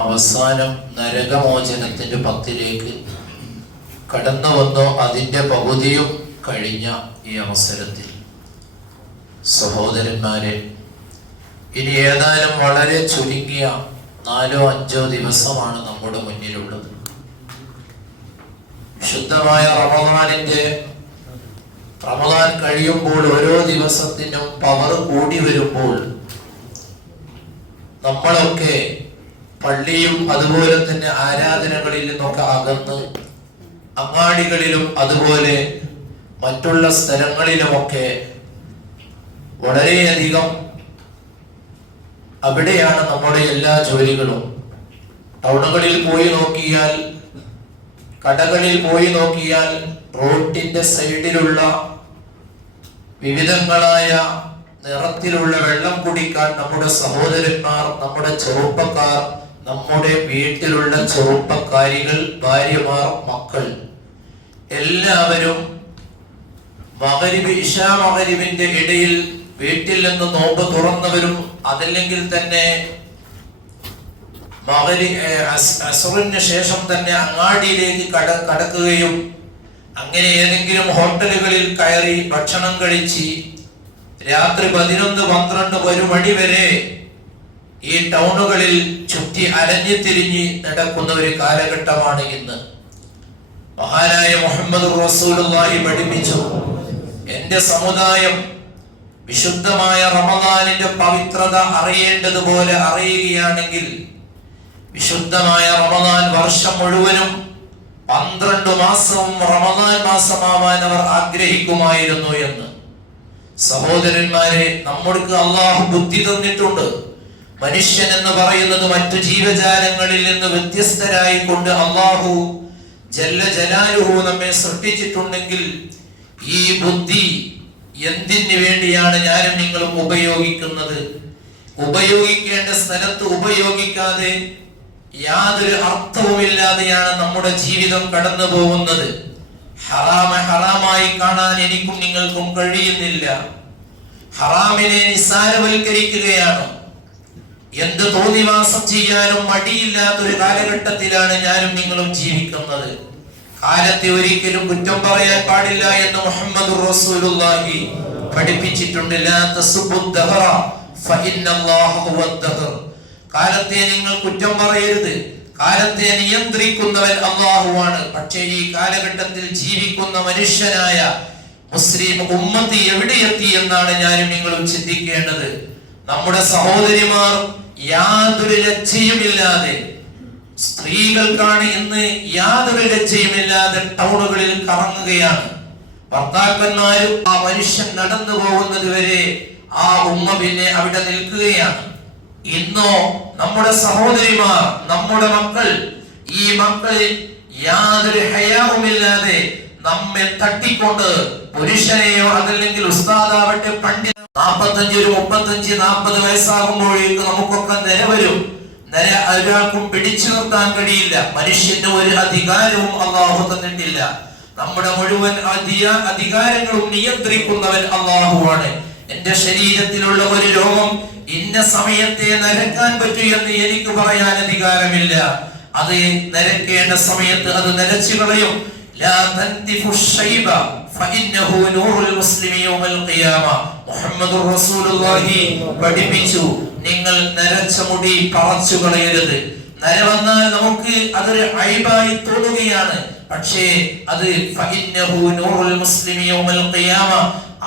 അവസാനം നരകമോചനത്തിന്റെ പത്തിലേക്ക് കടന്നു വന്നോ, അതിൻ്റെ പകുതിയും കഴിഞ്ഞ ഈ അവസരത്തിൽ സഹോദരന്മാരെ, ഇനി ഏതായാലും വളരെ ചുരുങ്ങിയ 4-5 ദിവസമാണ് നമ്മുടെ മുന്നിലുള്ളത്. ശുദ്ധമായ റമദാൻ കഴിയുമ്പോൾ ഓരോ ദിവസത്തിനും പവർ കൂടി വരുമ്പോൾ നമ്മളൊക്കെ പള്ളിയും അതുപോലെ തന്നെ ആരാധനകളിൽ നിന്നൊക്കെ അകന്ന് അങ്ങാടികളിലും അതുപോലെ മറ്റുള്ള സ്ഥലങ്ങളിലുമൊക്കെ വളരെയധികം അവിടെയാണ് നമ്മുടെ എല്ലാ ജോലികളും. ടൗണുകളിൽ പോയി നോക്കിയാൽ, കടകളിൽ പോയി നോക്കിയാൽ റോഡിന്റെ സൈഡിലുള്ള വിവിധങ്ങളായ നിറത്തിലുള്ള വെള്ളം കുടിക്കാൻ നമ്മുടെ സഹോദരന്മാർ, നമ്മുടെ ചെറുപ്പക്കാർ, നമ്മുടെ വീട്ടിലുള്ള ചെറുപ്പക്കാരികൾ, ഭാര്യമാർ, മക്കൾ എല്ലാവരും ഇശാ മഗ്‌രിബിന്റെ ഇടയിൽ വീട്ടിൽ നിന്ന് നോമ്പ് തുറന്നവരും അതല്ലെങ്കിൽ തന്നെ അസ്റിന് ശേഷം തന്നെ അങ്ങാടിയിലേക്ക് കടക്കുകയും അങ്ങനെ ഏതെങ്കിലും ഹോട്ടലുകളിൽ കയറി ഭക്ഷണം കഴിച്ച് രാത്രി 11-12 മണി വരെ ഈ ടൗണുകളിൽ ചുറ്റി അലഞ്ഞു തിരിഞ്ഞ് നടക്കുന്ന ഒരു കാലഘട്ടമാണ് ഇന്ന്. മഹാനായ മുഹമ്മദ് റസൂലുള്ളാഹി പഠിപ്പിച്ചു, എന്റെ സമുദായം വിശുദ്ധമായ റമദാനിന്റെ പവിത്രത അറിയേണ്ടതുപോലെ അറിയുകയാണെങ്കിൽ വിശുദ്ധമായ റമദാൻ വർഷം മുഴുവനും 12 മാസവും റമദാൻ മാസമാവാൻ അവർ ആഗ്രഹിക്കുമായിരുന്നു എന്ന്. സഹോദരന്മാരെ, നമ്മൾക്ക് അള്ളാഹു ബുദ്ധി തന്നിട്ടുണ്ട്. മനുഷ്യൻ എന്ന് പറയുന്നത് മറ്റു ജീവജാലങ്ങളിൽ നിന്ന് വ്യത്യസ്തരായി കൊണ്ട് അള്ളാഹു ജല്ല ജലാലുഹു നമ്മെ സൃഷ്ടിച്ചിട്ടുണ്ടെങ്കിൽ ഈ ബുദ്ധി എന്തിനു വേണ്ടിയാണ് ഞാനും നിങ്ങളും ഉപയോഗിക്കുന്നത്? ഉപയോഗിക്കേണ്ട സ്ഥലത്ത് ഉപയോഗിക്കാതെ യാതൊരു അർത്ഥവുമില്ലാതെയാണ് നമ്മുടെ ജീവിതം കടന്നു പോകുന്നത്. ഹറാമായി കാണാൻ എനിക്കും നിങ്ങൾക്കും കഴിയുന്നില്ല. ഹറാമിനെ നിസ്സാരവൽക്കരിക്കുകയാണ്. എന്ത് തോന്നിവാസം ചെയ്യാനും മടിയില്ലാത്തൊരു കാലഘട്ടത്തിലാണ് ഞാനും നിങ്ങളും ജീവിക്കുന്നത്. കാലത്തെ ഒരിക്കലും കുറ്റം പറയാൻ പാടില്ല എന്ന് മുഹമ്മദ് റസൂലുള്ളാഹി പഠിപ്പിച്ചിട്ടുണ്ട്. ലാ തസ്ബുദ് ദഹറ ഫഇന്നല്ലാഹ ഹുവദ് ദഹർ. കാലത്തെ നിങ്ങൾ കുറ്റം പറയരുത്. കാലത്തെ നിയന്ത്രിക്കുന്നവൻ അല്ലാഹുവാണ്. പക്ഷേ ഈ കാലഘട്ടത്തിൽ ജീവിക്കുന്ന മനുഷ്യനായ മുസ്ലിം ഉമ്മത്തി എവിടെയെത്തി എന്നാണ് ഞാനും നിങ്ങളും ചിന്തിക്കേണ്ടത്. നമ്മുടെ സഹോദരിമാർ യാതൊരു ലജ്ജയുമില്ലാതെ, സ്ത്രീകൾക്കാണ് ഇന്ന് യാതൊരു ലജ്ജയുമില്ലാതെ ടൗണുകളിൽ കറങ്ങുകയാണ്. ഭർത്താക്കന്മാരും ആ മനുഷ്യൻ നടന്നു പോകുന്നത് വരെ ആ ഉമ്മ പിന്നെ അവിടെ നിൽക്കുകയാണ്. ഇന്നോ നമ്മുടെ സഹോദരിമാർ, നമ്മുടെ മക്കൾ, ഈ മക്കൾ യാതൊരു ഹയാവുമില്ലാതെ നമ്മെ തട്ടിക്കൊണ്ട് പുരുഷനെയോ അതല്ലെങ്കിൽ ഉസ്താദാവട്ടെ പണ്ഡിത 45, 35, 40 വയസ്സാകുമ്പോഴേക്ക് നമുക്കൊക്കെ നിര വരും. നിര ഒരാൾക്കും പിടിച്ചു നിർത്താൻ കഴിയില്ല. മനുഷ്യന്റെ ഒരു അധികാരവും അള്ളാഹു തന്നിട്ടില്ല. നമ്മുടെ മുഴുവൻ അധികാരങ്ങളും നിയന്ത്രിക്കുന്നവൻ അള്ളാഹുവാണ്. എന്റെ ശരീരത്തിലുള്ള ഒരു രോഗം ഇന്ന സമയത്തെ നരക്കാൻ പറ്റൂ എന്ന് എനിക്ക് പറയാൻ അധികാരമില്ല. അത് നരക്കേണ്ട സമയത്ത് അത് നരച്ചു കളയും. ലാ തൻതിഫു ശൈബ ഫഇന്നഹു നൂറുൽ മുസ്ലിമി യൗമൽ ഖിയാമ. മുഹമ്മദുർ റസൂലുള്ളാഹി പഠിപ്പിച്ചു, നിങ്ങൾ നരച്ച മുടി പറിച്ചു കളയരുത്. നര വന്നാൽ നമുക്ക് അതൊരു ഐബായി തോന്നുകയാണ്. പക്ഷേ അത് ഫഇന്നഹു നൂറുൽ മുസ്ലിമി യൗമൽ ഖിയാമ,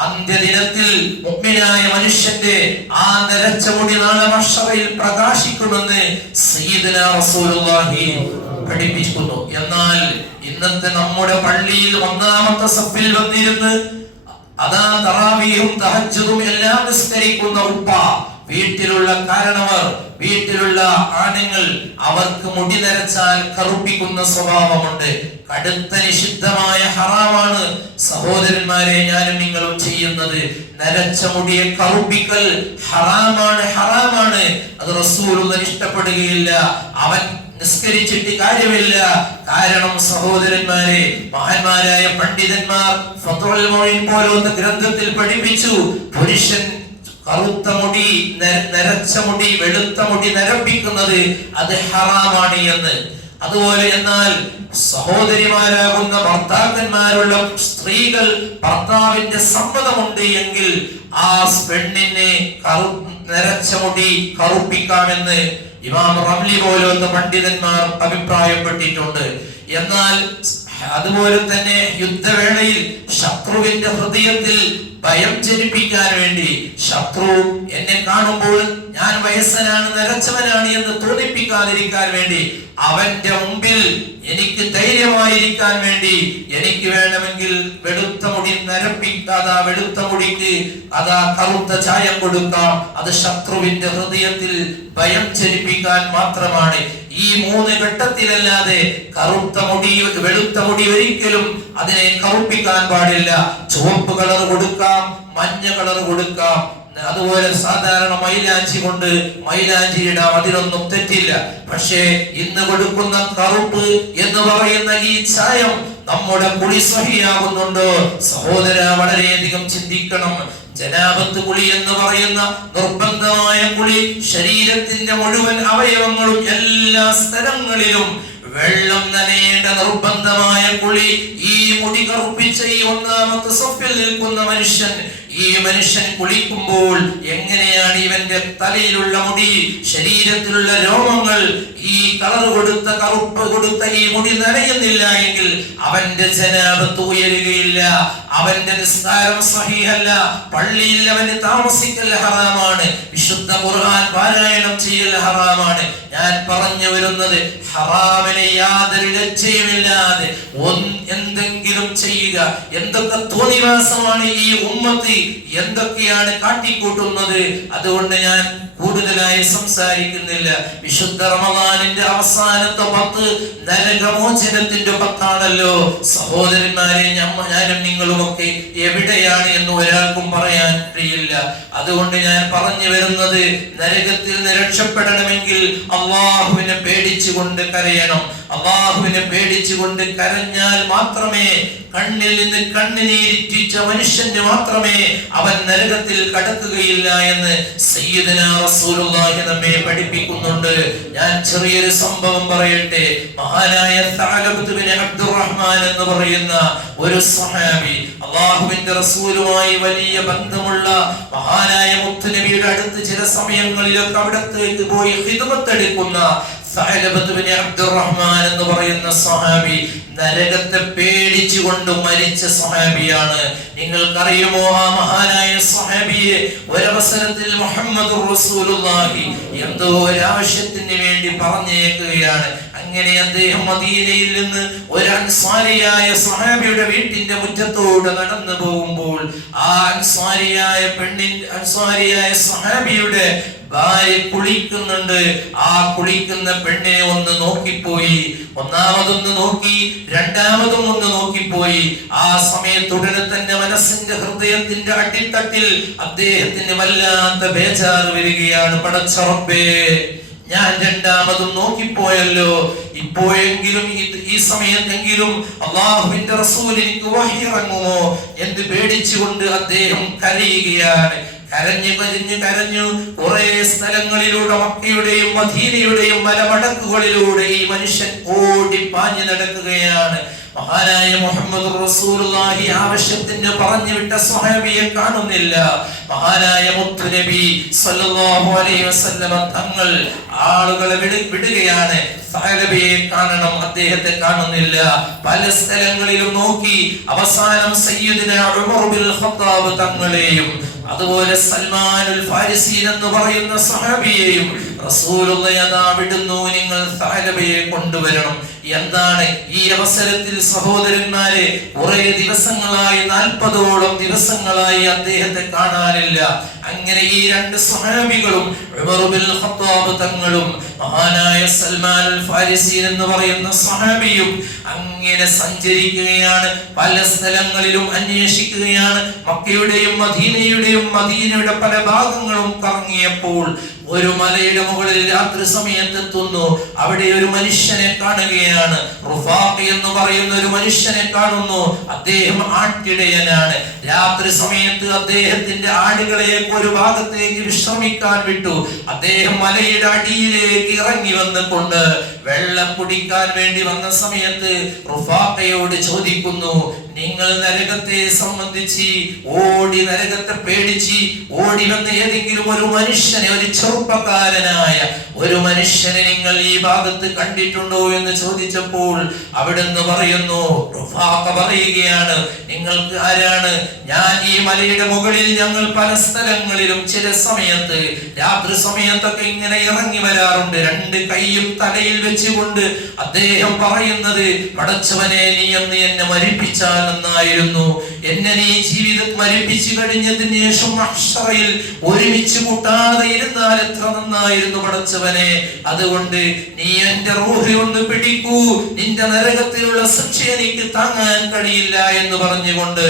അന്ത്യദിനത്തിൽ മുഅ്മിനായ മനുഷ്യന്റെ ആ നരച്ച മുടി നാളെ മഹ്ശറയിൽ പ്രകാശിക്കുമെന്ന് സയ്യിദുനാ റസൂലുള്ളാഹി പഠിപ്പിക്കുന്നു. എന്നാൽ ഇന്നത്തെ നമ്മുടെ പള്ളിയിൽ ഒന്നാമത്തെ സഫിൽ വന്നിരുന്ന് അതാ തറാവീഹും തഹജ്ജുദും എല്ലാം നിസ്കരിക്കുന്ന ഉപ്പ, വീട്ടിലുള്ള കാരണവർ, വീട്ടിലുള്ള ആണുങ്ങൾ, അവർക്ക് മുടി നരച്ചാൽ കറുപ്പിക്കുന്ന സ്വഭാവമുണ്ട്. കടുത്ത നിഷിദ്ധമായ ഹറാമാണ് സഹോദരന്മാരെ ഞാനും നിങ്ങളും ചെയ്യുന്നത്. നരച്ച മുടിയെ കറുപ്പിക്കൽ ഹറാമാണ്. അത് റസൂലുള്ളാഹി ഇഷ്ടപ്പെടുകയില്ല. അവൻ നിസ്കരിച്ചിട്ട് കാര്യമില്ല. കാരണം സഹോദരന്മാരെ, മഹാന്മാരായ പണ്ഡിതന്മാർ ഫത്വൽ മുഈൻ പോലുള്ള ഗ്രന്ഥത്തിൽ പഠിപ്പിച്ചു, പുരുഷൻ കറുത്ത മുടി, നരച്ച മുടി, വെളുത്ത മുടി നരപ്പിക്കുന്നത് അത് ഹറാമാണ് എന്ന്. അതുപോലെ എന്നാൽ സഹോദരിമാരാകുന്ന ഭർത്താക്കന്മാരുള്ള സ്ത്രീകൾ ഭർത്താവിന്റെ സമ്മതമുണ്ട് എങ്കിൽ ആ പെണ്ണിനെ നരച്ച മുടി കറുപ്പിക്കാമെന്ന് ഇമാം റംലി പോലത്തെ പണ്ഡിതന്മാർ അഭിപ്രായപ്പെട്ടിട്ടുണ്ട്. എന്നാൽ അതുപോലെ തന്നെ യുദ്ധവേളയിൽ ശത്രുവിന്റെ ഹൃദയത്തിൽ ഭയം ജനിപ്പിക്കാൻ വേണ്ടി, ശത്രു എന്നെ കാണുമ്പോൾ ഞാൻ വയസ്സനാണ്, നരച്ചവനാണ് എന്ന് തോന്നിപ്പിക്കാതിരിക്കാൻ വേണ്ടി, അവന്റെ മുമ്പിൽ എനിക്ക് ധൈര്യമായിരിക്കാൻ വേണ്ടി എനിക്ക് വേണമെങ്കിൽ വെളുത്ത മുടി നരപ്പിക്കാതെ വെളുത്ത മുടിക്ക് കറുത്ത ചായം കൊടുക്കാം. അത് ശത്രുവിന്റെ ഹൃദയത്തിൽ ഭയം ജനിപ്പിക്കാൻ മാത്രമാണ്. ഈ 3 ഘട്ടത്തിലല്ലാതെ കറുത്ത മുടി, വെളുത്ത മുടി ഒരിക്കലും അതിനെ കറുപ്പിക്കാൻ പാടില്ല. ചുവപ്പ് കളർ കൊടുക്കാം, മഞ്ഞ കളർ കൊടുക്കാം. അതുപോലെ സാധാരണ മൈലാഞ്ചി കൊണ്ട് മൈലാഞ്ചി ഇടാം, അതിനൊന്നും തെറ്റില്ല. പക്ഷേ ഇന്ന് കൊടുക്കുന്ന കറുപ്പ് എന്ന് പറയുന്ന ഈ ചായം നമ്മുടെ കുളി സഹിയാകുന്നുണ്ടോ? സഹോദര, വളരെയധികം ചിന്തിക്കണം. ജനാബത്ത് കുളി എന്ന് പറയുന്ന നിർബന്ധമായ കുളി ശരീരത്തിന്റെ മുഴുവൻ അവയവങ്ങളും എല്ലാ സ്ഥലങ്ങളിലും വെള്ളം നനയേണ്ട നിർബന്ധമായ കുളി. ഈ മുടി കറുപ്പിച്ച ഈ 1ാമത്തെ സഫിൽ നിൽക്കുന്ന ഈ മനുഷ്യൻ കുളിക്കുമ്പോൾ എങ്ങനെയാണ് ഇവന്റെ തലയിലുള്ള മുടി, ശരീരത്തിലുള്ള രോമങ്ങൾ ഈ കളർ കൊടുത്ത, കറുപ്പ് കൊടുത്ത ഈ മുടി നനയുന്നില്ല എങ്കിൽ അവന്റെ ജനാബത്ത് ഉയരുകയില്ല, അവന്റെ നിസ്കാരം സഹീഹല്ല, പള്ളിയിൽ അവന് താമസിക്കൽ ഹറാമാണ്, വിശുദ്ധ ഖുർആൻ പാരായണം ചെയ്യൽ ഹറാമാണ്. ഞാൻ പറഞ്ഞു വരുന്നത്, ഹറാമിനെ യാതൊരു ലജ്ജയുമില്ലാതെ എന്തെങ്കിലും ചെയ്യുക. എന്തൊക്കെ തോന്നിവാസമാണ് ഈ ഉമ്മത്ത്, എന്തൊക്കെയാണ് കാട്ടിക്കൂട്ടുന്നത്. അതുകൊണ്ട് ഞാൻ കൂടുതലായി സംസാരിക്കുന്നില്ല. വിശുദ്ധ റമദാനിന്റെ അവസാനത്തെ 10 നരകമോചനത്തിന്റെ 10ആണല്ലോ. സഹോദരന്മാരെ, ഞാനും നിങ്ങളുമൊക്കെ എവിടെയാണ് എന്ന് ഒരാൾക്കും പറയാൻ കഴിയില്ല. അതുകൊണ്ട് ഞാൻ പറഞ്ഞു വരുന്നത്, നരകത്തിൽ നിന്ന് രക്ഷപ്പെടണമെങ്കിൽ അള്ളാഹുവിനെ പേടിച്ചുകൊണ്ട് കരയണം. അള്ളാഹുവിനെ പേടിച്ചുകൊണ്ട് കരഞ്ഞാൽ മാത്രമേ, കണ്ണിൽ നിന്ന് കണ്ണുനീരിറ്റിച്ച മനുഷ്യന് മാത്രമേ അവൻ നരകത്തിൽ കടക്കുകയില്ല എന്ന് സയ്യിദുനാ റസൂലുള്ളാഹി നമ്മെ പഠിപ്പിക്കുന്നുണ്ട്. ഞാൻ ചെറിയൊരു സംഭവം പറയട്ടെ. മഹാനായ സഅലബത്ത് ബിൻ അബ്ദുറഹ്മാൻ എന്ന് പറയുന്ന ഒരു സ്വഹാബി, അള്ളാഹുവിന്റെ റസൂലുമായി വലിയ ബന്ധമുള്ള മഹാനായ മുത്തുനബിയുടെ അടുത്ത് ചില സമയങ്ങളിലൊക്കെ അവിടത്തേക്ക് പോയി ഖിദ്മത്ത് എടുക്കുന്ന സഅലബത്ത് ബിൻ അബ്ദുറഹ്മാൻ എന്ന് പറയുന്ന സ്വഹാബി നരകത്തെ പേടിച്ചുകൊണ്ട് മരിച്ച സ്വഹാബിയാണ്. നിങ്ങൾക്കറിയുമോ ആ മഹാനായ സ്വഹാബിയെ? ഒരവസരത്തിൽ മുഹമ്മദുർ റസൂലുള്ളാഹി എന്തോ ഒരു ആവശ്യത്തിന് വേണ്ടി പറഞ്ഞേക്കുകയാണ്. അങ്ങനെ അദ്ദേഹം മദീനയിൽ നിന്ന് ഒരു അൻസാരിയായ സ്വഹാബിയുടെ വീട്ടിന്റെ മുറ്റത്തോടെ നടന്നു പോകുമ്പോൾ ആ അൻസാരിയായ സ്വഹാബിയുടെ ഭാര്യ കുളിക്കുന്നുണ്ട്. ആ കുളിക്കുന്ന പെണ്ണിനെ ഒന്ന് നോക്കിപ്പോയി, ഒന്നാമതൊന്ന് നോക്കി, രണ്ടാമതും ഒന്ന് നോക്കിപ്പോയി. ആ സമയത്തുടനെ തന്നെ മനസ്സിന്റെ ഹൃദയത്തിന്റെ അടിത്തട്ടിൽ അദ്ദേഹത്തിന് വല്ലാത്ത ബേജാറ് വരികയാണ്. പടച്ച റബ്ബേ, ഞാൻ രണ്ടാമതും നോക്കിപ്പോയല്ലോ, ഇപ്പോഴെങ്കിലും ഈ സമയത്തെങ്കിലും അള്ളാഹുവിന്റെ റസൂൽ എനിക്ക് വഹി ഇറങ്ങുമോ എന്ന് പേടിച്ചുകൊണ്ട് അദ്ദേഹം കരയുകയാണ്. കരഞ്ഞു കുറെ സ്ഥലങ്ങളിലൂടെ, മക്കയുടെയും മദീനയുടെയും മലമടക്കുകളിലൂടെ ഈ മനുഷ്യൻ ഓടി പാഞ്ഞു നടക്കുകയാണ്. മഹാനായ മുഹമ്മദ് റസൂലുള്ളാഹി ആവശ്യത്തിന് പറഞ്ഞു വിട്ട സ്വഹാബിയെ കാണുന്നില്ല. മഹാനായ മുത്തുനബി സല്ലല്ലാഹു അലൈഹി വസല്ലം തങ്ങൾ ആളുകളെ വിടുകയാണ്. സഅലബയെ കാണണം, അദ്ദേഹത്തെ കാണുന്നില്ല. പല സ്ഥലങ്ങളിലും നോക്കി. അവസാനം സയ്യിദുനാ ഉമർ ബിൻ ഖത്താബ് തങ്ങളെയും അതുപോലെ സൽമാനുൽ ഫാരിസി എന്ന് പറയുന്ന സ്വഹാബിയെയും റസൂലുള്ളാഹി അതാ വിടുന്നു, നിങ്ങൾ സഅലബയെ കൊണ്ടുവരണം. എന്താണ് ഈ അവസരത്തിൽ സഹോദരന്മാരെ, കുറെ ദിവസങ്ങളായി, 40ഓളം ദിവസങ്ങളായി അദ്ദേഹത്തെ കാണാനില്ല. അങ്ങനെ ഈ 2 സ്വഹാബികളും ഉമർ ബിൻ ഖത്താബ് തങ്ങളും മഹാനായ സൽമാനുൽ ഫാരിസി എന്ന് പറയുന്ന സ്വഹാബിയും അങ്ങനെ സഞ്ചരിക്കുകയാണ്. പല സ്ഥലങ്ങളിലും അന്വേഷിക്കുകയാണ്. മക്കയുടെയും മദീനയുടെ പല ഭാഗങ്ങളും കറങ്ങിയപ്പോൾ ഒരു മലയുടെ മുകളിൽ രാത്രി സമയത്തെത്തുന്നു. അവിടെ ഒരു മനുഷ്യനെ കാണുകയാണ്. റുഫാഖ് എന്ന് പറയുന്ന ഒരു മനുഷ്യനെ കാണുന്നു. അദ്ദേഹം ആട്ടിടയനാണ്. രാത്രി സമയത്ത് അദ്ദേഹത്തിന്റെ ആടുകളെ ഒരു ഭാഗത്തേക്ക് വിശ്രമിക്കാൻ വിട്ടു. അദ്ദേഹം മലയുടെ അടിയിലേക്ക് ഇറങ്ങി വന്നുകൊണ്ട് വെള്ളം കുടിക്കാൻ വേണ്ടി വന്ന സമയത്ത് റുഫാഖയോട് ചോദിക്കുന്നു, നിങ്ങൾ നരകത്തെ സംബന്ധിച്ച് ഓടി, നരകത്തെ പേടിച്ച് ഓടി വന്ന ഏതെങ്കിലും ഒരു മനുഷ്യനെ, ഒരു ചെറുപ്പക്കാരനായ ഒരു മനുഷ്യനെ നിങ്ങൾ ഈ ഭാഗത്ത് കണ്ടിട്ടുണ്ടോ എന്ന് ചോദിച്ചപ്പോൾ അവിടുന്ന് പറയുന്നു, റുഫാഖ പറയുകയാണ്, നിങ്ങൾക്ക് ആരാണ്? ഞാൻ ഈ മലയുടെ മുകളിൽ ഞങ്ങൾ പല സ്ഥലങ്ങളിലും ചില സമയത്ത് രാത്രി സമയത്തൊക്കെ ഇങ്ങനെ ഇറങ്ങി വരാറുണ്ട്. രണ്ട് കൈയും തലയിൽ വെച്ചുകൊണ്ട് അദ്ദേഹം പറയുന്നത്, പടച്ചവനെ, നീ എന്ന് എന്നെ മരിപ്പിച്ചാൽ എന്നായിരുന്നു. എന്നെ നീ ജീവിതത്തിൽ മരിപ്പിച്ചു കഴിഞ്ഞതിന് ശേഷം മഹ്ശറയിൽ ഒരുമിച്ച് കൂട്ടാതെ ഇരുന്നാൽ എത്ര നന്നായിരുന്നു പടച്ചവനെ. അതുകൊണ്ട് നീ എന്റെ റൂഹ് ഒന്ന് പിടിക്കൂ, നിന്റെ നരകത്തിലുള്ള ശിക്ഷ എനിക്ക് താങ്ങാൻ കഴിയില്ല എന്ന് പറഞ്ഞുകൊണ്ട്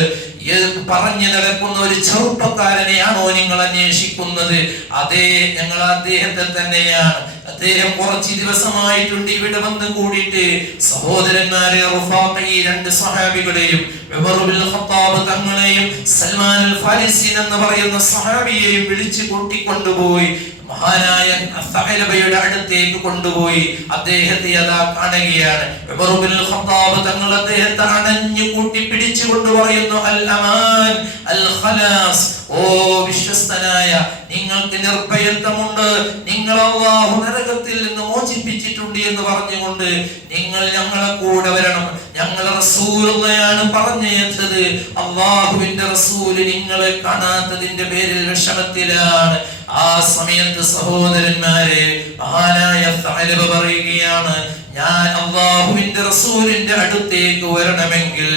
പറഞ്ഞു നടക്കുന്ന ഒരു ചെറുപ്പക്കാരനെയാണോ നിങ്ങൾ അന്വേഷിക്കുന്നത്? അതെ, ഞങ്ങൾ അദ്ദേഹത്തെ തന്നെയാണ്. അദ്ദേഹം കുറച്ച് ദിവസമായിട്ടുണ്ട് ഇവിടെ വന്ന് കൂടിയിട്ട്. സഹോദരന്മാരെ, റുഫാഖ ഈ രണ്ട് സഹാബികളെയും, ഉമർ ഇബ്നുൽ ഖത്താബ് തങ്ങളെയും സൽമാൻ അൽ ഫാരിസി എന്ന് പറയുന്ന സഹാബിയെയും വിളിച്ചു കൂട്ടിക്കൊണ്ടുപോയി മഹാനായ സഅലബയുടെ അടുത്തേക്ക് കൊണ്ടുപോയി. അദ്ദേഹത്തെ അതാ കാണുകയാണ്. ഉമർ ഇബ്നുൽ ഖത്താബ് തങ്ങൾ അദ്ദേഹത്തെ അണഞ്ഞു കൂട്ടി പിടിച്ചുകൊണ്ട് പറയുന്നു, അൽ അമാൻ അൽ ഖലാസ്, ഓ വിശ്വസ്തനായ, നിങ്ങൾക്ക് നിർഭയത്വമുണ്ട്, നിങ്ങൾ അല്ലാഹു നരകത്തിൽ നിന്ന് മോചിപ്പിച്ചിട്ടുണ്ട് എന്ന് പറഞ്ഞുകൊണ്ട് നിങ്ങൾ ഞങ്ങളെ കൂടെ വരണം. ഞങ്ങൾ റസൂലുള്ളയാണ് പറഞ്ഞത്. അല്ലാഹുവിന്റെ റസൂല് നിങ്ങളെ കാണാത്തതിന്റെ പേരിൽ വിഷമത്തിലാണ്. ആ സമയത്ത് സഹോദരന്മാരെ, മഹാനായ സഅലബ പറയുകയാണ്, ഞാൻ അല്ലാഹുവിന്റെ റസൂലിന്റെ അടുത്തേക്ക് വരണമെങ്കിൽ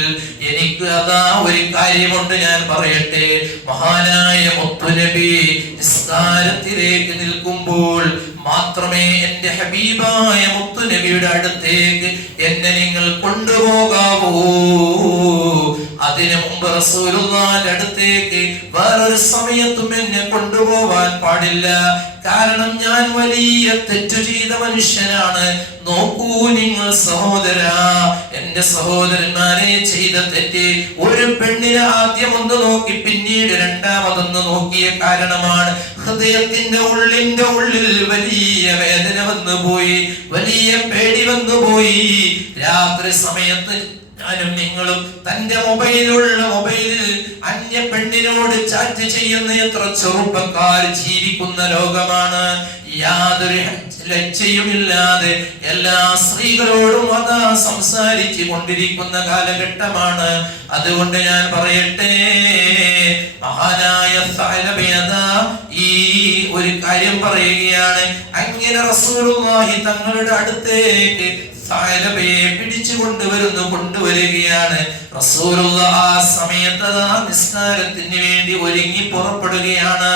എനിക്ക് അതാ ഒരു കാര്യമുണ്ട്, ഞാൻ പറയട്ടെ. മഹാനായ മുത്തുനബി നിസ്കാരത്തിലേക്ക് നിൽക്കുമ്പോൾ മാത്രമേ എന്റെ ഹബീബായ മുത്തുനബിയുടെ അടുത്തേക്ക് എന്നെ നിങ്ങൾ കൊണ്ടുപോകാവൂ. അതിനു മുമ്പ് റസൂലുള്ളാഹിന്റെ അടുത്തേക്ക് വേറൊരു സമയത്തും എന്നെ കൊണ്ടുപോവാൻ പാടില്ല. കാരണം ഞാൻ വലിയ തെറ്റു ചെയ്ത മനുഷ്യനാണ്. നോക്കൂ നിങ്ങൾ സഹോദരാ, എന്റെ സഹോദരന്മാരെ, ചെയ്ത തെറ്റ് ഒരു പെണ്ണിനെ ആദ്യം ഒന്ന് നോക്കി പിന്നീട് രണ്ടാമതൊന്ന് നോക്കിയ കാരണമാണ് ഹൃദയത്തിന്റെ ഉള്ളിൽ വലിയ വേദന വന്നു പോയി, വലിയ പേടി വന്നു പോയി. രാത്രി സമയത്ത് ഞാനും നിങ്ങളും തന്റെ മൊബൈലിൽ അന്യ പെണ്ണിനോട് ചാറ്റ് ചെയ്യുന്ന എത്ര ചെറുപ്പക്കാർ ജീവിക്കുന്ന ലോകമാണ്. യാതൊരു ലജ്ജയുമില്ലാതെ എല്ലാ സ്ത്രീകളോടും അതാ സംസാരിച്ചു കൊണ്ടിരിക്കുന്ന കാലഘട്ടമാണ്. അതുകൊണ്ട് ഞാൻ പറയട്ടെ, മഹാനായ സഅലബ ഈ ഒരു കാര്യം പറയുകയാണ്. അങ്ങനെ റസൂലുള്ളാഹി തങ്ങളുടെ അടുത്തേക്ക് സഅലബയെ പിടിച്ചു കൊണ്ടുവരികയാണ്. റസൂലുള്ളാഹി ആ സമയത്ത് നിസ്കാരത്തിന് വേണ്ടി ഒരുങ്ങി പുറപ്പെടുകയാണ്.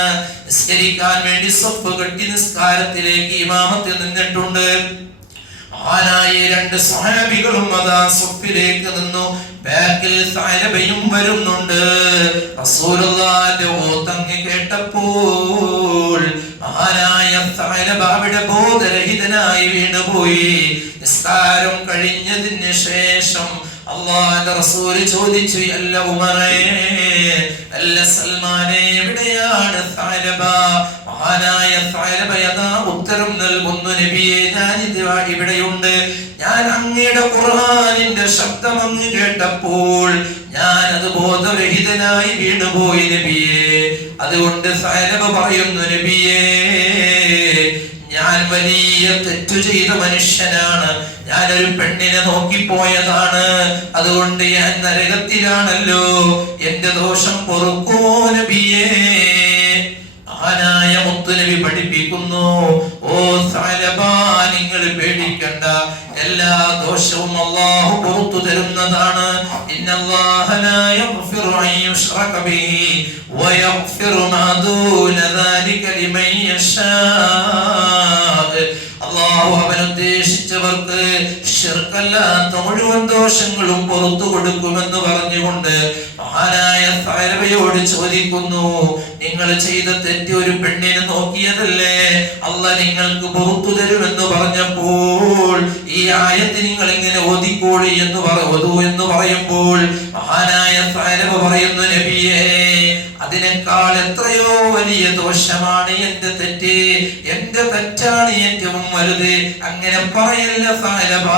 നിസ്കരിക്കാൻ വേണ്ടി സഫ് കെട്ടി നിസ്കാരത്തിലേക്ക് ഇമാമത്ത് നിന്നിട്ടുണ്ട്. മഹാനായ രണ്ട് സ്വഹാബികളും അതാ സഫിലേക്ക് നിന്നു. ബാക്കിൽ സഅലബയും വരുന്നുണ്ട്. റസൂലുള്ളാഹിന്റെ ഓത്തങ്ങ് കേട്ടപ്പോൾ മഹാനായ സഅലബ അവിടെ ബോധരഹിതനായി വീണുപോയി. നിസ്കാരം കഴിഞ്ഞതിന് ശേഷം അല്ലാഹുവിന്റെ റസൂൽ ചോദിച്ചു, അല്ല ഉമറേ, അല്ല സൽമാനെ, എവിടെയാണ് സഅലബ? മഹാനായ സഅലബ യഥാ ഉത്തരം നൽകുന്നു, നബിയെ, ഞാൻ ഇവിടെയുണ്ട്. ഞാൻ അങ്ങയുടെ ഖുർആനിന്റെ ശബ്ദം അങ്ങ് കേട്ടപ്പോൾ ഞാൻ അത് ബോധരഹിതനായി വീണുപോയി നബിയെ. അതുകൊണ്ട് സഅലബ പറയുന്നു, നബിയെ, ഞാൻ വലിയ തെറ്റു ചെയ്ത മനുഷ്യനാണ്. ഞാനൊരു പെണ്ണിനെ നോക്കിപ്പോയതാണ്. അതുകൊണ്ട് ഞാൻ നരകത്തിലാണല്ലോ. എന്റെ ദോഷം പൊറുക്കോ നബിയേ. മഹാനായ മുത്തുനബി പഠിപ്പിക്കുന്നു, ഓ സഅലബ, നിങ്ങൾ പേടിക്കണ്ട, എല്ലാ ദോഷവും അല്ലാഹു പുറത്തു തരുന്നതാണ്. ഇന്നല്ലാഹ ലാ യഗ്ഫിറു അൻ യുശ്റക ബിഹി വയഗ്ഫിറു മാ ദൂന ദാലിക ലിമൻ യശാ. അല്ലാഹു അവൻ ഉദ്ദേശിച്ചവർക്ക് ശിർക്കല്ലാത്ത മുഴുവൻ ദോഷങ്ങളും പുറത്തു കൊടുക്കുമെന്ന് പറഞ്ഞുകൊണ്ട് മഹാനായ സഅലബയോട് ചോദിക്കുന്നു, നിങ്ങൾ ചെയ്ത തെറ്റ് ഒരു പെണ്ണിനെ നോക്കിയതല്ലേ, അല്ലാഹ് നിങ്ങൾക്ക് പുറത്തു തരുമെന്ന് പറഞ്ഞപ്പോൾ ഈ ആയത്ത് നിങ്ങൾ എങ്ങനെ ഓതിക്കോളി എന്ന് പറയുമ്പോൾ മഹാനായ സഅലബ പറയുന്നു, നബിയേ, അതിനേക്കാൾ എത്രയോ വലിയ ദോഷമാണ് എന്റെ തെറ്റ്, എന്റെ തെറ്റാണ് ഏറ്റവും വലുത്. അങ്ങനെ പറയല്ല സഅലബ,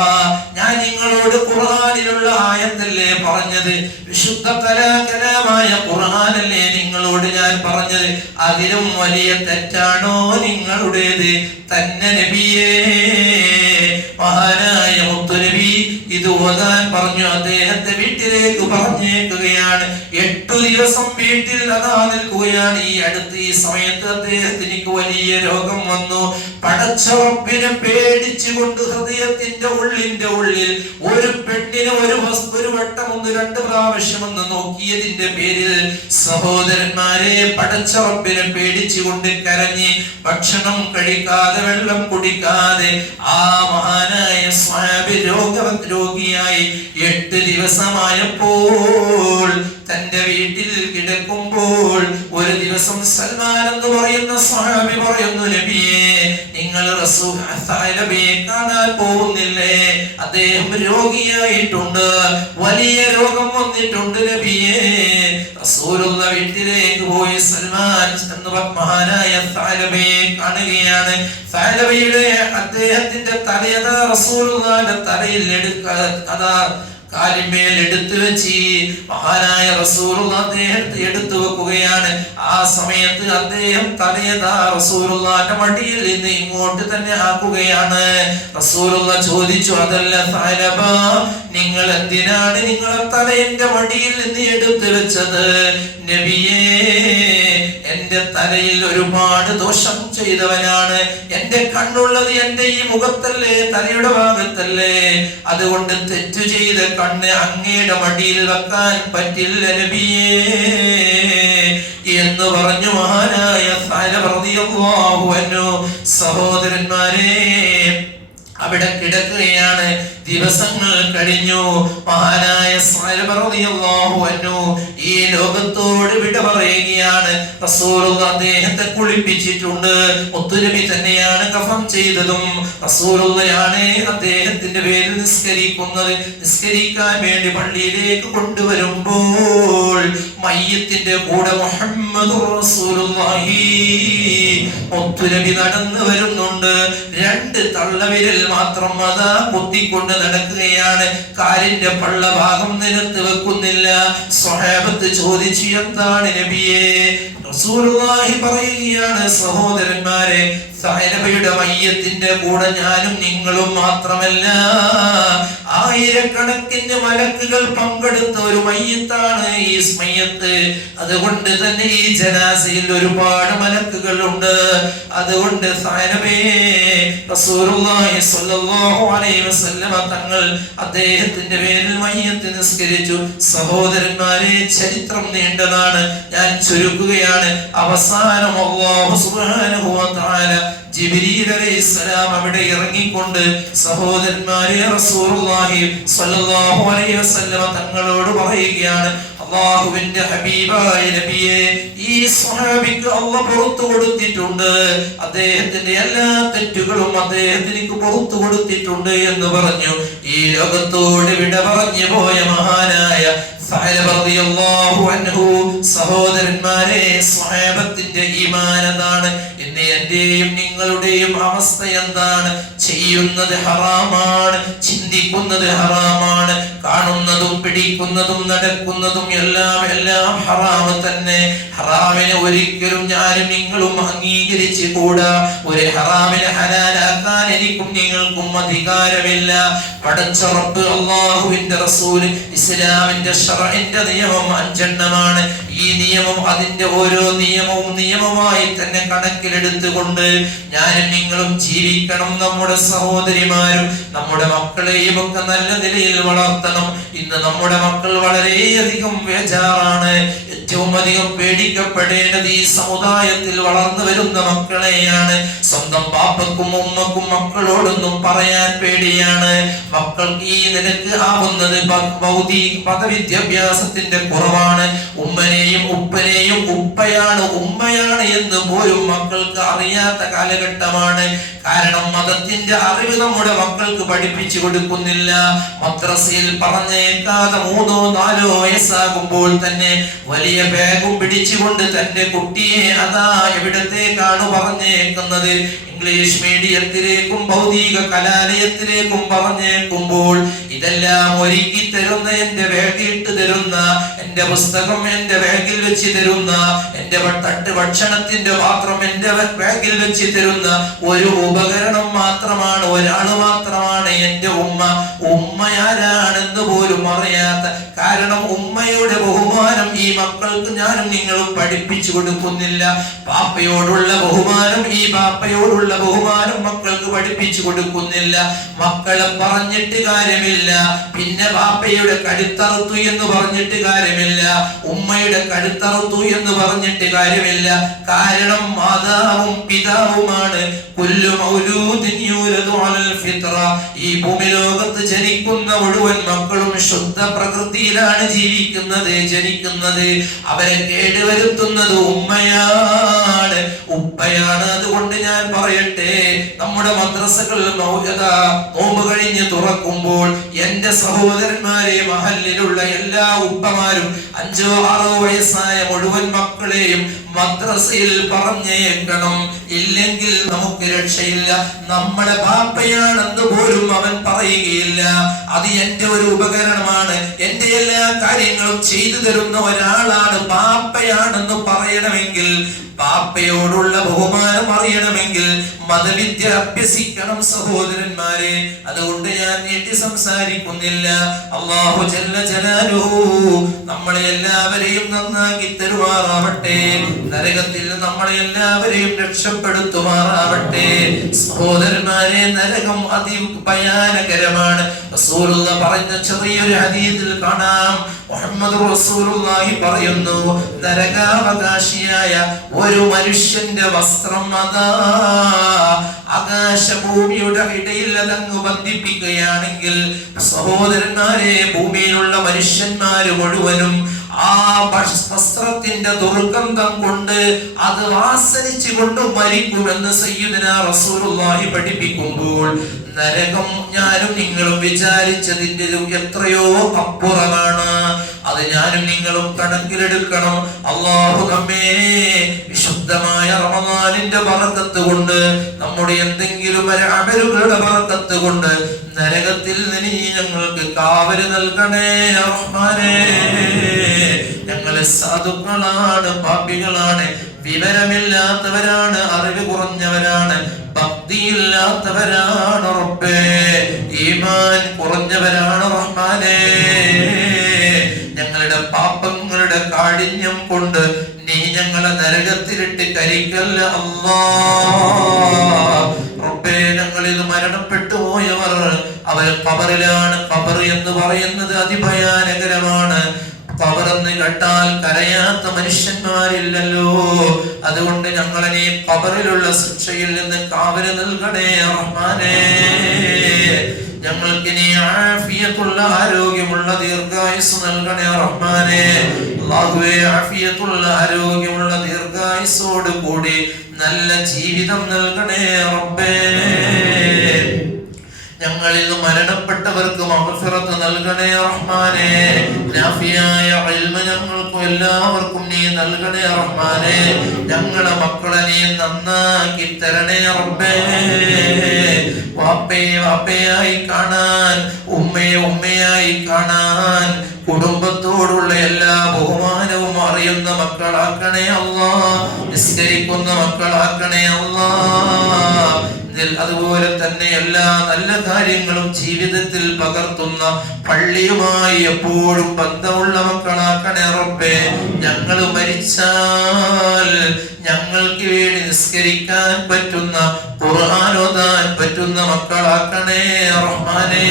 ഞാൻ നിങ്ങളോട് ഖുർആനിലുള്ള ആയത്തല്ലേ പറഞ്ഞത്, വിശുദ്ധ കലാമായ ഖുർആനല്ലേ നിങ്ങളോട് ഞാൻ പറഞ്ഞത്, അതിലും വലിയ തെറ്റാണോ നിങ്ങളുടേത് തന്നെ നബിയേ? മഹാനായ മുത്തുനബി ഇത് ഓതാൻ പറഞ്ഞു. അദ്ദേഹത്തെ വീട്ടിലേക്ക് പറഞ്ഞേക്കുകയാണ്. 8 ദിവസം വീട്ടിൽ അതാ നിൽക്കുകയാണ്. ഈ സമയത്ത് അദ്ദേഹത്തിന് വലിയ രോഗം വന്നു. പടച്ച റബ്ബിനെ പേടിച്ചുകൊണ്ട് ഹൃദയത്തിന്റെ ഉള്ളിൽ ഒരു പെണ്ണിനെ ഒരു വട്ടം 1-2 പ്രാവശ്യം ഒന്ന് നോക്കിയതിന്റെ പേരിൽ സഹോദരന്മാരെ പടച്ച റബ്ബിനെ പേടിച്ചുകൊണ്ട് കരഞ്ഞ് ഭക്ഷണം കഴിക്കാതെ വെള്ളം കുടിക്കാതെ ആ മഹാനായ സ്വഹാബി രോഗിയായി 8 ദിവസമായപ്പോൾ തന്റെ വീട്ടിൽ കിടക്കുമ്പോൾ ഒരു ദിവസം സൽമാൻ എന്ന് പറയുന്ന സ്വഹാബി പറയുന്നു, നബിയേ, നിങ്ങൾ സഅലബയെ കാണാൻ പോകുന്നില്ലേ? അദ്ദേഹം രോഗിയായിട്ടുണ്ട്, വലിയ രോഗം വന്നിട്ടുണ്ട് നബിയേ. റസൂലുള്ള വീട്ടിലേക്ക് പോയി സൽമാൻ എന്ന് മഹാനായ സഅലബയെ കാണുകയാണ്. സഅലബയുടെ അദ്ദേഹത്തിന്റെ തലയതാ റസൂലുള്ളാഹിന്റെ തലയിൽ കാലിന്മേൽ എടുത്തു വെച്ച് മഹാനായ റസൂലുള്ള അദ്ദേഹത്തെ എടുത്തു വെക്കുകയാണ്. ആ സമയത്ത് അദ്ദേഹം തലയതാ റസൂലുള്ളാഹിന്റെ മടിയിൽ നിന്ന് ഇങ്ങോട്ട് തന്നെ ആക്കുകയാണ്. റസൂലുള്ള ചോദിച്ചു, അതല്ല സഅലബ, നിങ്ങൾ എന്തിനാണ് നിങ്ങളെ തല എന്റെ മടിയിൽ നിന്ന് എടുത്തു വെച്ചത്? നബിയേ, എന്റെ തലയിൽ ഒരുപാട് ദോഷം ചെയ്തവനാണ്. എന്റെ കണ്ണുള്ളത് എന്റെ ഈ മുഖത്തല്ലേ, തലയുടെ ഭാഗത്തല്ലേ, അതുകൊണ്ട് തെറ്റു ചെയ്ത കണ്ണ് അങ്ങയുടെ മടിയിൽ വെക്കാൻ പറ്റില്ല നബിയേ എന്ന് പറഞ്ഞു മഹാനായ സഅലബ റളിയല്ലാഹു അൻഹു. സഹോദരന്മാരെ, അവിടെ കിടക്കുകയാണ്. ദിവസങ്ങൾ കഴിഞ്ഞു. മഹാനായ സഅലബ റളിയല്ലാഹു അൻഹു ഈ ലോകത്തോട് വിട പറയുകയാണ്. റസൂലുള്ള അദ്ദേഹത്തെ കുളിപ്പിച്ചിട്ടുണ്ട്. മുത്തുനബി തന്നെയാണ് കഫൻ ചെയ്തതും റസൂലുള്ളയാണ് അദ്ദേഹത്തിന്റെ പേരിൽ നിസ്കരിക്കുന്നത്. നിസ്കരിക്കാൻ വേണ്ടി പള്ളിയിലേക്ക് കൊണ്ടുവരുമ്പോൾ മയ്യത്തിന്റെ കൂടെ മുഹമ്മദുർ റസൂലുള്ളാഹി മുത്തുനബി നടന്നു വരുന്നുണ്ട്. 2 തള്ളവിരൽ മാത്രം അതാ കുത്തിക്കൊണ്ട് നടക്കുകയാണ്. കാലിന്റെ പള്ളഭാഗം നിലത്ത് വെക്കുന്നില്ല. സ്വഹാബത്ത് ചോദിച്ചു, എന്താണ് നബിയേ? റസൂലുള്ളാഹി പറയുകയാണ്, സഹോദരന്മാരെ, സഅലബയുടെ മയ്യത്തിന്റെ കൂടെ ഞാനും നിങ്ങളും മാത്രമല്ല, ആയിരക്കണക്കിന് മലക്കുകൾ പങ്കെടുത്ത ഒരു മയ്യത്താണ് ഈ മയ്യത്ത്. അതുകൊണ്ട് തന്നെ ഈ ജനാസയിൽ ഒരുപാട് മലക്കുകൾ ഉണ്ട്. അതുകൊണ്ട് സഅലബേ, റസൂലുള്ളാഹി സ്വല്ലല്ലാഹു അലൈഹി വസല്ലമ തങ്ങൾ അദ്ദേഹത്തിന്റെ പേരിൽ മയ്യത്ത് നിസ്കരിച്ചു. സഹോദരന്മാരെ, ചരിത്രം നീണ്ടതാണ്, ഞാൻ ചുരുക്കുകയാണ്. അവസാനം അല്ലാഹു സുബ്ഹാനഹു വ തആല ജിബ്രീൽ അലൈഹിസ്സലാം അവിടെ ഇറങ്ങിക്കൊണ്ട് സഹോദരന്മാരെ റസൂലുള്ളാഹി സ്വല്ലല്ലാഹു അലൈഹി വസല്ലമ തങ്ങളോട് പറയുകയാണ്, അല്ലാഹുവിന്റെ ഹബീബായ നബിയെ, ഈ സ്വഹാബിക്ക് അല്ലാഹു പുറത്തു കൊടുത്തിട്ടുണ്ട്, അദ്ദേഹത്തിന്റെ എല്ലാ തെറ്റുകളും അദ്ദേഹത്തിന് പുറത്തു കൊടുത്തിട്ടുണ്ട് എന്ന് പറഞ്ഞു. ഈ ലോകത്തോട് വിട പറഞ്ഞു പോയ മഹാനായ സഅലബ റളിയല്ലാഹു അൻഹു. സഹോദരന്മാരെ, സ്വഹാബത്തിന്റെ ഈമാനതാണ്. ഇന്ന് എന്റെയും നിങ്ങളുടെയും അവസ്ഥ എന്താണ്? ചെയ്യുന്നത് ഹറാമാണ്, ചിന്തിക്കുന്നത് ഹറാമാണ്, കാണുന്നതും പിടിക്കുന്നതും നടക്കുന്നതും എല്ലാം ഹറാമ് തന്നെ. ഹറാമിനെ ഒരിക്കലും ഞാനും നിങ്ങളും അംഗീകരിച്ചു കൂടാ. ഒരു ഹറാമിനെ ഹലാലാക്കാൻ എനിക്കും നിങ്ങൾക്കും അധികാരമില്ല. പടച്ച റബ്ബ് അല്ലാഹുവിന്റെ റസൂൽ ഇസ്ലാമിന്റെ ശറഇന്റെ നിയമം 5 എണ്ണമാണ്. ഈ ഈ നിയമം അതിന്റെ ഓരോ നിയമവും നിയമമായി തന്നെ കണക്കിലെടുത്തുകൊണ്ട് ഞാനും നിങ്ങളും ജീവിക്കണം. നമ്മുടെ സഹോദരിമാരും നമ്മുടെ മക്കളെയും ഒക്കെ നല്ല നിലയിൽ വളർത്തണം. ഇന്ന് നമ്മുടെ മക്കൾ വളരെയധികം ബേജാറാണ്. ഏറ്റവും അധികം പേടിക്കപ്പെടേണ്ടത് ഈ സമുദായത്തിൽ വളർന്നു വരുന്ന മക്കളെയാണ്. സ്വന്തം പാപ്പക്കും ഉമ്മക്കും മക്കളോടൊന്നും പറയാൻ പേടിയാണ്. മക്കൾക്ക് ഈ നിലക്ക് ആവുന്നത് ഭൗതിക പദവിദ്യാഭ്യാസത്തിന്റെ കുറവാണ്. ഉമ്മനെയും ഉപ്പനെയും ഉപ്പയാണ് ഉമ്മയാണ് എന്ന് പോലും മക്കൾക്ക് അറിയാത്ത കാലഘട്ടമാണ്. കാരണം മതത്തിന്റെ അറിവ് നമ്മുടെ മക്കൾക്ക് പഠിപ്പിച്ചു കൊടുക്കുന്നില്ല. മദ്രസയിൽ പറഞ്ഞേക്കാതെ 3-4 വയസ്സാകുമ്പോൾ തന്നെ വലിയ ബാഗും പിടിച്ചുകൊണ്ട് തന്റെ കുട്ടിയെ അതാ എവിടത്തേക്കാണ് പറഞ്ഞേക്കുന്നത്, ഇംഗ്ലീഷ് മീഡിയത്തിലേക്കും ഭൗതിക കലാലയത്തിലേക്കും പറഞ്ഞേക്കുമ്പോൾ ഇതെല്ലാം ഒരുക്കി തരുന്ന, എന്റെ ബാഗിൽ ഇട്ട് തരുന്ന, എന്റെ പുസ്തകം എന്റെ ബാഗിൽ വെച്ച് തരുന്ന, എന്റെ തട്ട് ഭക്ഷണത്തിന്റെ പാത്രം എന്റെ ബാഗിൽ വെച്ച് തരുന്ന ഒരു ഉപകരണം മാത്രമാണ്, ഒരാള് മാത്രമാണ് എന്റെ ഉമ്മ. ഉമ്മയാരാണെന്ന് പോലും അറിയാത്ത, കാരണം ഉമ്മയുടെ ബഹുമാനം ഈ മക്കൾക്ക് ഞാനും നിങ്ങളും പഠിപ്പിച്ചു കൊടുക്കുന്നില്ല. പാപ്പയോടുള്ള ബഹുമാനം, ഈ പാപ്പയോടുള്ള ബഹുമാനം മക്കൾക്ക് പഠിപ്പിച്ചു കൊടുക്കുന്നില്ല. മക്കളെ പറഞ്ഞിട്ട് കാര്യമില്ല. പിന്നെ പാപ്പയുടെ കഴുത്തറുത്തു എന്ന് പറഞ്ഞിട്ട് കാര്യമില്ല, ഉമ്മയുടെ കഴുത്തറുത്തു എന്ന് പറഞ്ഞിട്ട് കാര്യമില്ല. കാരണം മാതാവും പിതാവുമാണ്. കുല്ലു മൗലൂദിൻ യൂലദു അലൽ ഫിത്ര. ഈ ഭൂമിലോകത്ത് ജനിക്കുന്ന മുഴുവൻ മക്കളും ശുദ്ധ പ്രകൃതിയിലാണ് ജനിക്കുന്നത്. അവരെ കേടുവരുത്തുന്നത് ഉമ്മയാണ്, ഉപ്പയാണ്. അതുകൊണ്ട് ഞാൻ പറയട്ടെ, നമ്മുടെ മദ്രസകൾ നോമ്പ് കഴിഞ്ഞ് തുറക്കുമ്പോൾ എന്റെ സഹോദരന്മാരെ, മഹല്ലിലുള്ള എല്ലാ ഉപ്പമാരും 5-6 വയസ്സായ മുഴുവൻ മക്കളെയും മദ്രസയിൽ പറഞ്ഞേക്കണം. ഇല്ലെങ്കിൽ നമുക്ക് രക്ഷയില്ല. നമ്മളെ ബാപ്പയാണെന്ന് പോലും അവൻ പറയുകയില്ല. അത് എന്റെ ഒരു ഉപകരണമാണ്, എന്റെ എല്ലാ കാര്യങ്ങളും ചെയ്തു തരുന്ന ഒരാളാണ്, ബാപ്പയാണെന്ന് പറയണമെങ്കിൽ, പാപ്പയോടുള്ള ബഹുമാനം അറിയണമെങ്കിൽ മതവിദ്യ അഭ്യസിക്കണം സഹോദരന്മാരെ. അതുകൊണ്ട് ഞാൻ നീട്ടി സംസാരിക്കുന്നില്ല. അല്ലാഹു ജല്ല ജലാലുഹു നമ്മളെ എല്ലാവരെയും നന്നാക്കി തരുമാറാവട്ടെ. നരകത്തിൽ നമ്മളെ എല്ലാവരെയും രക്ഷപ്പെടുത്തുമാറാവട്ടെ. സഹോദരന്മാരെ, നരകം അതിഭയാനകരമാണ്. റസൂലുള്ള പറഞ്ഞ ചെറിയൊരു ഹദീസിൽ കാണാം, മുഹമ്മദ് റസൂലുള്ളാഹി പറയുന്നു, നരകാവകാശിയായ ഒരു മനുഷ്യന്റെ വസ്ത്രം അതാ ആകാശഭൂമിയുടെ ഇടയിൽ അതങ്ങ് ബന്ധിപ്പിക്കുകയാണെങ്കിൽ, സഹോദരന്മാരെ, ഭൂമിയിലുള്ള മനുഷ്യന്മാര് മുഴുവനും ആ വസ്ത്രത്തിന്റെ ദുർഗന്ധം കൊണ്ട് അത് വാസനിച്ചു കൊണ്ട് മരിക്കുമെന്ന് സയ്യിദുനാ റസൂലുള്ളാഹി പഠിപ്പിക്കുമ്പോൾ, നരകം ഞാനും നിങ്ങളും വിചാരിച്ചതിന്റെ എത്രയോ അപ്പുറമാണ്. അത് ഞാനും നിങ്ങളും കണക്കിലെടുക്കണം. അല്ലാഹു നമ്മെ വിശുദ്ധമായ റമദാനിന്റെ ബറക്കത്ത് കൊണ്ട്, നമ്മുടെ എന്തെങ്കിലും അമലുകളുടെ ബറക്കത്ത് കൊണ്ട് നരകത്തിൽ നിന്ന് ഞങ്ങൾക്ക് കാവല് നൽകണേ റഹ്മാനേ. ഞങ്ങളെ സാധുക്കളാണ്, പാപികളാണ്, വിവരമില്ലാത്തവരാണ്, അറിവ് കുറഞ്ഞവരാണ്, ഭക്തിയില്ലാത്തവരാണ് റബ്ബേ, ഈമാൻ കുറഞ്ഞവരാണ് റഹ്മാനേ. ഞങ്ങളുടെ പാപങ്ങളുടെ കാഠിന്യം കൊണ്ട് നീ ഞങ്ങളെ നരകത്തിലിട്ട് കരിക്കല്ല അല്ലാഹ്. റബ്ബേ, ഞങ്ങളിൽ മരണപ്പെട്ടു പോയവർ അവർ ഖബറിലാണ്. ഖബർ എന്ന് പറയുന്നത് അതിഭയാനകരമാണ്. ഖബറെന്ന് കേട്ടാൽ കരയാത്ത മനുഷ്യന്മാരില്ലല്ലോ. അതുകൊണ്ട് ഞങ്ങളെ നീ ഖബറിലുള്ള ശിക്ഷയിൽ നിന്ന് കാവല് നൽകണേ റഹ്മാനേ. ഞങ്ങൾക്ക് നീ ആഫിയത്തുള്ള ആരോഗ്യമുള്ള ദീർഘായുസ് നൽകണേ റഹ്മാനേ. അല്ലാഹുവേ, ആഫിയത്തുള്ള ആരോഗ്യമുള്ള ദീർഘായുസ്സോട് കൂടി നല്ല ജീവിതം നൽകണേ റബ്ബേ. ഞങ്ങളിൽ നിന്ന് മരണപ്പെട്ടവർക്ക് മഗ്ഫിറത്ത് നൽകണേ റഹ്മാനേ. നാഫിയായ ഇൽമ് ഞങ്ങൾക്കും എല്ലാവർക്കും നീ നൽകണേ റഹ്മാനേ. ഞങ്ങളെ മക്കളെ നീ നന്നാക്കി തരണേ റബ്ബേ. വാപ്പയെ വാപ്പയായി കാണാൻ, ഉമ്മയെ ഉമ്മയായി കാണാൻ, കുടുംബത്തോടുള്ള എല്ലാ ബഹുമാനവും അറിയുന്ന മക്കളാക്കണേ അല്ലാഹ്. നിസ്കരിക്കുന്ന മക്കളാക്കണേ അല്ലാഹ്. അതുപോലെ തന്നെ എല്ലാ നല്ല കാര്യങ്ങളും ജീവിതത്തിൽ പകർത്തുന്ന പള്ളിയുമായി എപ്പോഴും ബന്ധമുള്ള മക്കളാക്കണേ റബ്ബേ. ഞങ്ങൾ മരിച്ചാൽ ഞങ്ങൾക്ക് വേണ്ടി നിസ്കരിക്കാൻ പറ്റുന്ന, ഖുർആൻ ഓതാൻ പറ്റുന്ന മക്കളാക്കണേ റഹ്മാനേ.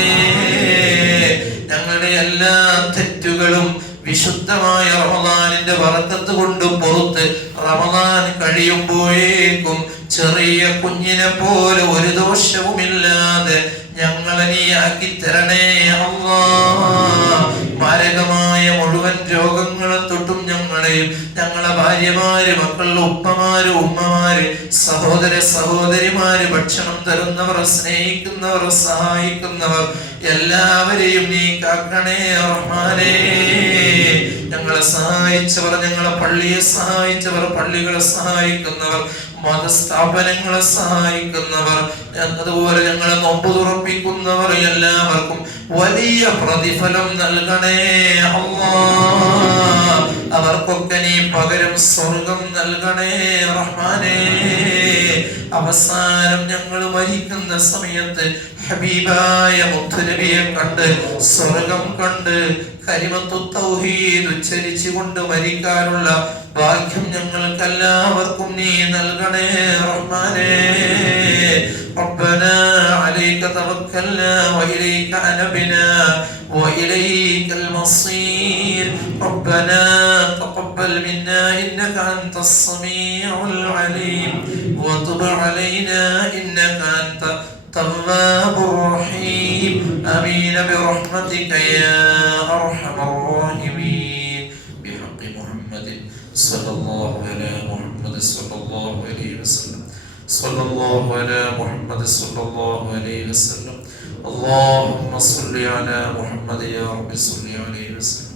ഞങ്ങളുടെ എല്ലാ തെറ്റുകളും വിശുദ്ധമായ റമദാനിന്റെ ബറക്കത്ത് കൊണ്ട് പുറത്ത് റമദാൻ കഴിയുമ്പോഴേക്കും ചെറിയ കുഞ്ഞിനെ പോലെ ഒരു ദോഷവുമില്ലാതെ ഞങ്ങളെ നീ ആക്കി തരണേ അല്ലാഹ്. മാരകമായ മുഴുവൻ രോഗങ്ങളെ തൊട്ടും ഞങ്ങളെയും ഞങ്ങളെ ഭാര്യമാര്, മക്കളുടെ ഉപ്പമാര്, ഉമ്മമാര്, സഹോദര സഹോദരിമാര്, ഭക്ഷണം തരുന്നവർ, സ്നേഹിക്കുന്നവർ, സഹായിക്കുന്നവർ എല്ലാവരെയും നീ കാക്കണേ റഹ്മാനേ. ഞങ്ങളെ സഹായിച്ചവർ, ഞങ്ങളെ പള്ളിയെ സഹായിച്ചവർ, പള്ളികളെ സഹായിക്കുന്നവർ, മതസ്ഥാപനങ്ങളെ സഹായിക്കുന്നവർ, അതുപോലെ ഞങ്ങളെ നോമ്പ് തുറപ്പിക്കുന്നവർ എല്ലാവർക്കും വലിയ പ്രതിഫലം നൽകണേ അല്ലാഹ്. അവർക്കൊക്കെ നീ പകരം സ്വർഗം നൽകണേ റഹ്മാനേ. അവസാനം ഞങ്ങൾ മരിക്കുന്ന സമയത്ത് ഹബീബായ മുത്തുനബിയെ കണ്ട്, സ്വർഗം കണ്ട്, കലിമത്തു തൗഹീദ് ഉച്ചരിച്ചുകൊണ്ട് മരിക്കാനുള്ള ഭാഗ്യം ഞങ്ങൾക്കെല്ലാവർക്കും നീ നൽകണേ റഹ്മാനേ. ربنا عليك توكلنا وإليك أنبنا وإليك المصير. ربنا تقبل منا إنك أنت السميع العليم وتب علينا إنك أنت التواب الرحيم. آمين برحمتك يا أرحم الراحمين. بحق محمد صلى الله على محمد صلى الله عليه وسلم. صلى الله على محمد صلى الله عليه وسلم. اللهم صل على محمد يا رب صل عليه وسلم.